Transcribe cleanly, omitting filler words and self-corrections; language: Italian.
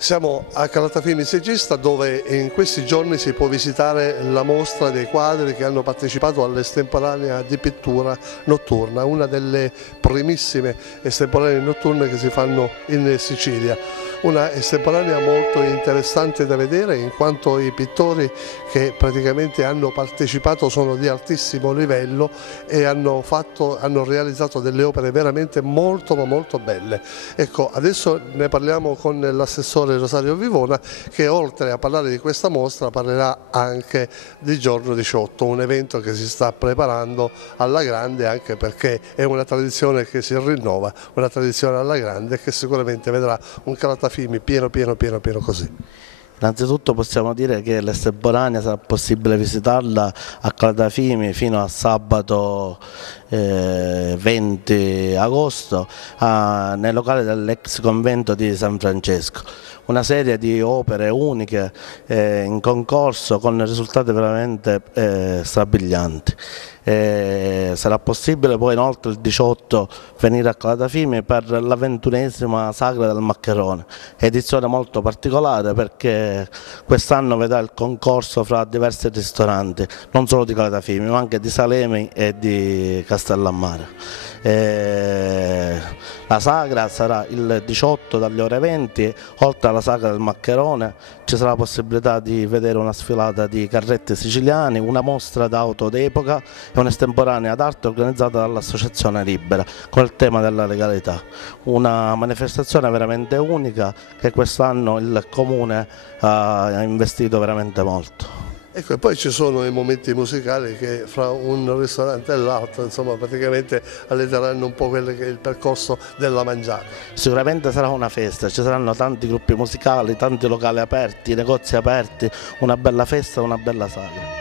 Siamo a Calatafimi Segista, dove in questi giorni si può visitare la mostra dei quadri che hanno partecipato all'estemporanea di pittura notturna, una delle primissime estemporanee notturne che si fanno in Sicilia. Una estemporanea molto interessante da vedere, in quanto i pittori che praticamente hanno partecipato sono di altissimo livello e hanno realizzato delle opere veramente molto belle. Ecco, adesso ne parliamo con l'assessore Rosario Vivona, che oltre a parlare di questa mostra parlerà anche di Giorno 18, un evento che si sta preparando alla grande, anche perché è una tradizione che si rinnova, una tradizione alla grande che sicuramente vedrà un Calatafimi pieno così. Innanzitutto possiamo dire che l'estemporanea sarà possibile visitarla a Calatafimi fino a sabato 20 agosto nei locali dell'ex convento di San Francesco. Una serie di opere uniche in concorso con risultati veramente strabilianti. Sarà possibile poi inoltre il 18 venire a Calatafimi per la 21esima Sagra del Maccherone, edizione molto particolare perché quest'anno vedrà il concorso fra diversi ristoranti, non solo di Calatafimi ma anche di Salemi e di Castellammare. La sagra sarà il 18 dalle ore 20, oltre alla sagra del Maccherone ci sarà la possibilità di vedere una sfilata di carretti siciliani, una mostra d'auto d'epoca e un'estemporanea d'arte organizzata dall'Associazione Libera con il tema della legalità. Una manifestazione veramente unica che quest'anno il Comune ha investito veramente molto. Ecco, e poi ci sono i momenti musicali che fra un ristorante e l'altro, insomma, praticamente allitereranno un po' quello che è il percorso della mangiata. Sicuramente sarà una festa, ci saranno tanti gruppi musicali, tanti locali aperti, negozi aperti, una bella festa, una bella sagra.